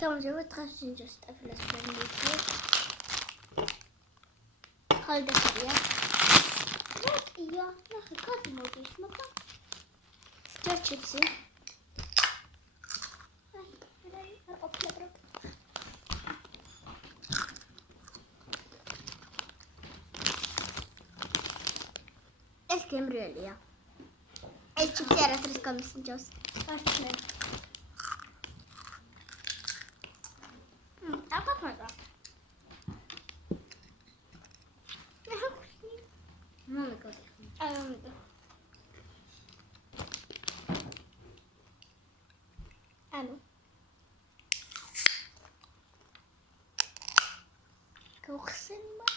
გამარჯობა დღეს სინჯოს ტაფილას პრემიერი. ხალდასია. ია, ნახე კაცი მოდის, მაგრამ ჯერჩიცი. აი, არ ყოფილა ბროკ. ეს გემრიელია. ეს ჩიპსი არასდროს გამისინჯოს. ვარცხნე. აკაფადა. მომეკო. მომეკო. ანუ. გოხსენმა.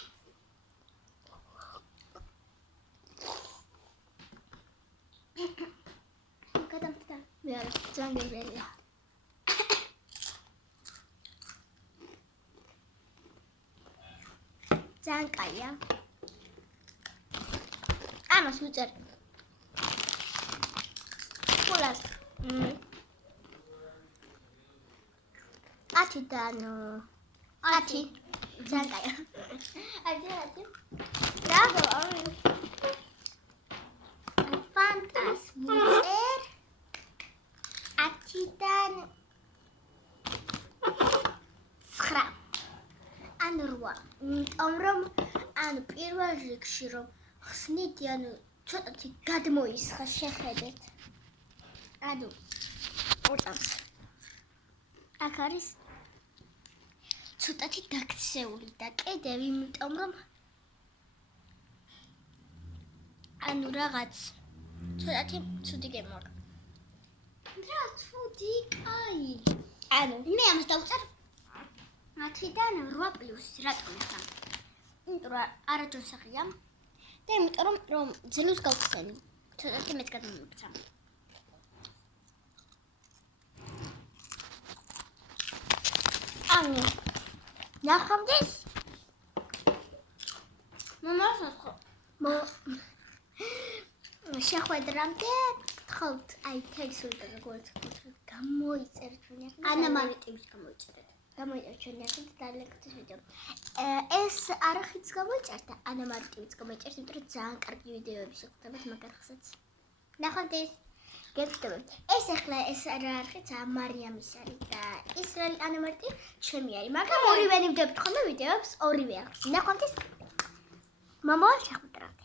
გადამტა. მე არა, ძალიან გემრიელია. ძალიან კაია. ამას ვიწერ. ფულას. 10-დან 10. ძალიან კაია. აჯერადი. ბრavo. ფანტას ვიწერ. 10-დან 9. ანუ 8. იმიტომ რომ ანუ პირველ რიგში რომ ხსნიდი, ანუ ცოტათი გადმოისხა შეხედეთ. ანუ ორტავს. აქ არის ცოტათი დაქცეული და კიდევ იმიტომ რომ ანუ რაღაც ცოტათი ცუდი გემორ. რა ცუდი, კაი. ანუ მე ამას დავწერ 10-დან 8+, რატომ ახლა? იმიტომ რომ არაჯონსაღია და იმიტომ რომ ძილუს გავხსენი. ცოტათი მეც გადმომიქცა. ანუ ნახამდის მომასახო. შეხვედრამდე ხოთ აი თექსტი გულწრფელად გამოიწერეთ ჩვენი ახლა. ანამარიტების გამოიწერეთ. გამოიწერეთ ჩვენი ახლა დალექტის ვიდეო. ეს არახიც გამოიწერდა, ანამარიტების გამოიწერეთ, იმიტომ რომ ძალიან კარგი ვიდეოები შეხვდებათ მაგარხსაც. ნახავთ გეცნობთ. ეს ახლა ეს არახიც მარიამის არის და ისრაელი ანამარიტი ჩემი არის, მაგრამ ორივე ნივდებთ ხოლმე ვიდეოებს ორივე ახს. ნახავთ მომავალ შეხვედრამდე.